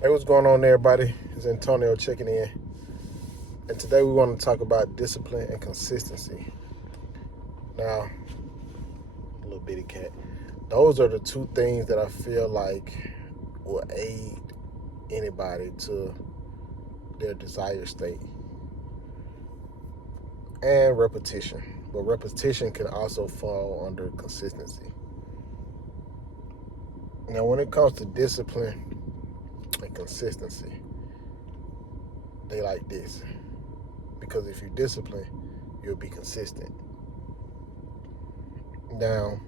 Hey, what's going on, everybody? It's Antonio checking in. And today we want to talk about discipline and consistency. Now, little bitty cat. Those are the two things that I feel like will aid anybody to their desired state. And repetition. But repetition can also fall under consistency. Now, when it comes to discipline and consistency, they like this. Because if you discipline, you'll be consistent. Now,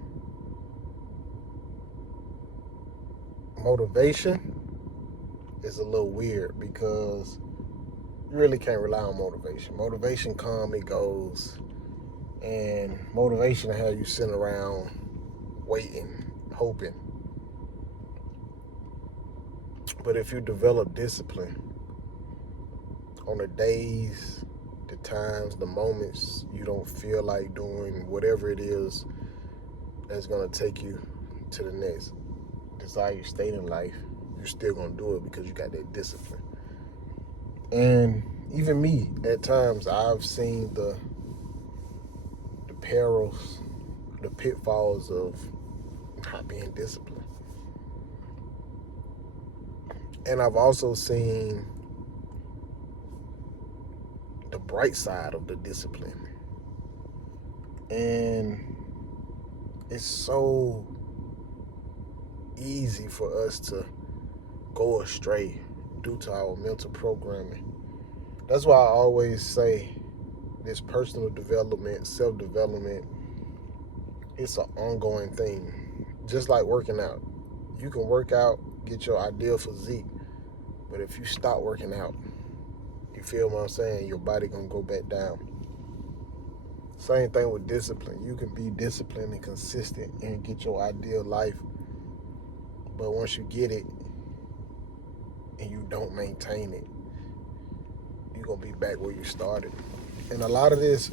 motivation is a little weird because you really can't rely on motivation. Motivation comes, it goes, and motivation have you sitting around waiting, hoping. But if you develop discipline on the days, the times, the moments you don't feel like doing whatever it is that's gonna take you to the next desired state in life, you're still gonna do it because you got that discipline. And even me, at times, I've seen the perils, the pitfalls of not being disciplined. And I've also seen the bright side of the discipline. And it's so easy for us to go astray due to our mental programming. That's why I always say this personal development, self-development, it's an ongoing thing. Just like working out. You can work out, get your ideal physique, but if you stop working out, you feel what I'm saying? Your body gonna go back down. Same thing with discipline. You can be disciplined and consistent and get your ideal life, but once you get it and you don't maintain it, you're gonna be back where you started. And a lot of this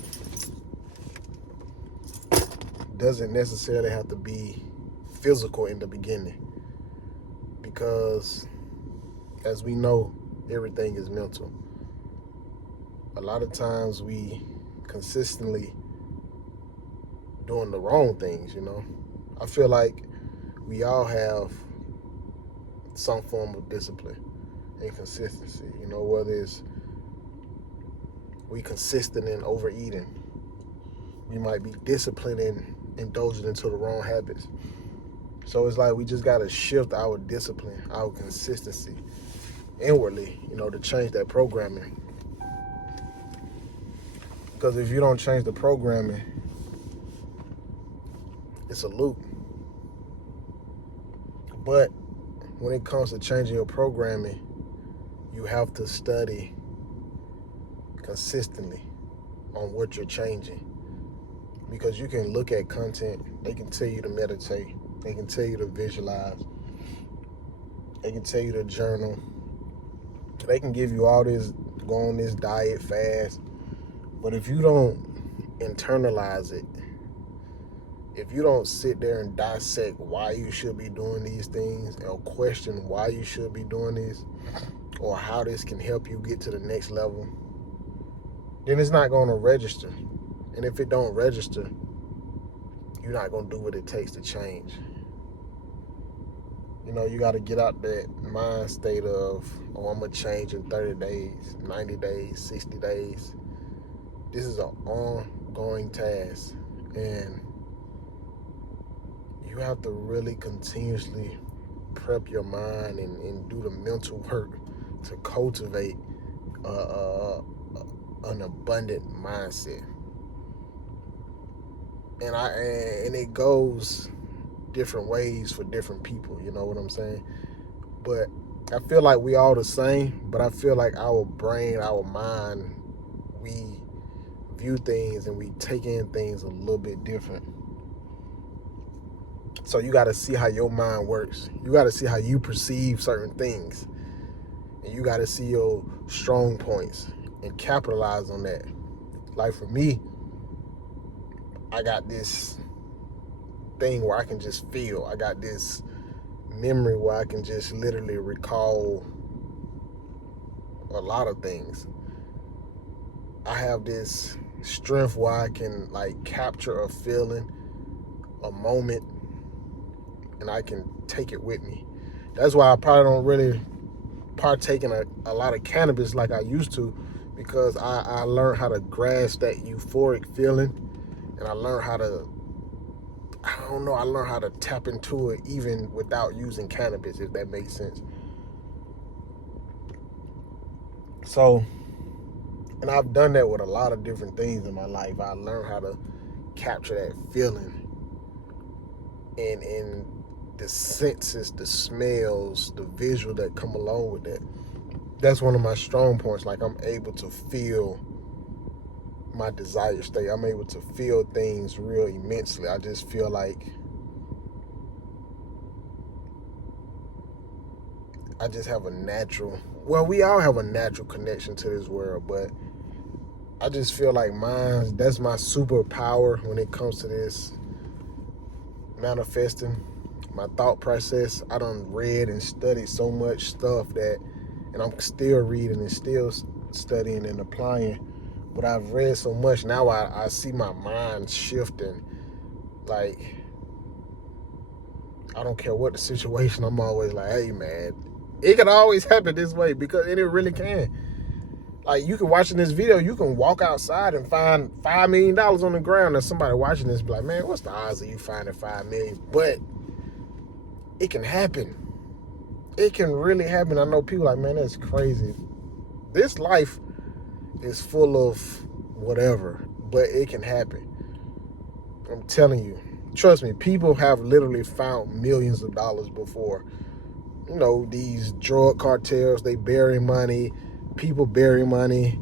doesn't necessarily have to be physical in the beginning, because as we know, everything is mental. A lot of times we consistently doing the wrong things, I feel like we all have some form of discipline and consistency, whether it's we consistent in overeating, we might be disciplined in indulging into the wrong habits. So it's like we just got to shift our discipline, our consistency inwardly, to change that programming. Because if you don't change the programming, it's a loop. But when it comes to changing your programming, you have to study consistently on what you're changing. Because you can look at content, they can tell you to meditate, they can tell you to visualize, they can tell you to journal, they can give you all this, go on this diet, fast. But if you don't internalize it, if you don't sit there and dissect why you should be doing these things, or question why you should be doing this, or how this can help you get to the next level, then it's not going to register. And if it don't register, you're not going to do what it takes to change. You got to get out that mind state of, I'm going to change in 30 days, 90 days, 60 days. This is an ongoing task. And you have to really continuously prep your mind and do the mental work to cultivate an abundant mindset. And it goes different ways for different people, you know what I'm saying? But I feel like we all the same, but I feel like our brain, our mind, we view things and we take in things a little bit different. So you got to see how your mind works. You got to see how you perceive certain things. And you got to see your strong points and capitalize on that. Like for me, I got this thing where I can just feel. I got this memory where I can just literally recall a lot of things. I have this strength where I can like capture a feeling, a moment, and I can take it with me. That's why I probably don't really partake in a lot of cannabis like I used to, because I learned how to grasp that euphoric feeling, and I learned how to, I don't know, I learned how to tap into it even without using cannabis, if that makes sense. So, and I've done that with a lot of different things in my life. I learned how to capture that feeling and the senses, the smells, the visual that come along with that. That's one of my strong points. Like, I'm able to feel my desired state. I'm able to feel things real immensely. I just feel like I just have a natural, well, we all have a natural connection to this world, but I just feel like that's my superpower when it comes to this manifesting. My thought process, I done read and studied so much stuff that, and I'm still reading and still studying and applying, but I've read so much now. I see my mind shifting. Like, I don't care what the situation, I'm always like, hey man, it can always happen this way, because it really can. Like, you can watch in this video, you can walk outside and find $5 million on the ground, and somebody watching this be like, man, what's the odds of you finding $5 million? But it can happen. It can really happen. I know people like, man, that's crazy. This life is full of whatever, but it can happen. I'm telling you. Trust me, people have literally found millions of dollars before. You know, these drug cartels, they bury money. People bury money.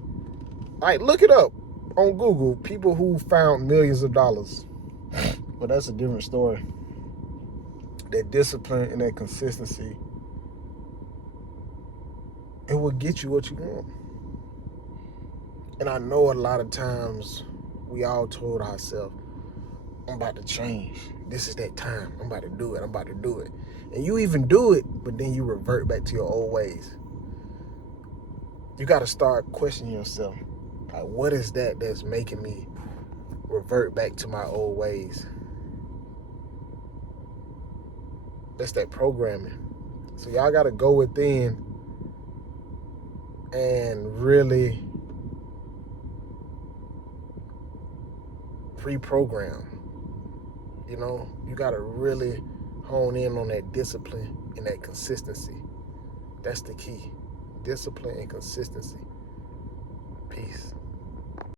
Like, look it up on Google. People who found millions of dollars. But that's a different story. That discipline and that consistency, it will get you what you want. And I know a lot of times we all told ourselves, I'm about to change. This is that time. I'm about to do it. I'm about to do it. And you even do it, but then you revert back to your old ways. You got to start questioning yourself. Like, what is that's making me revert back to my old ways? That's that programming. So y'all got to go within and really reprogram. You know, you got to really hone in on that discipline and that consistency. That's the key. Discipline and consistency. Peace.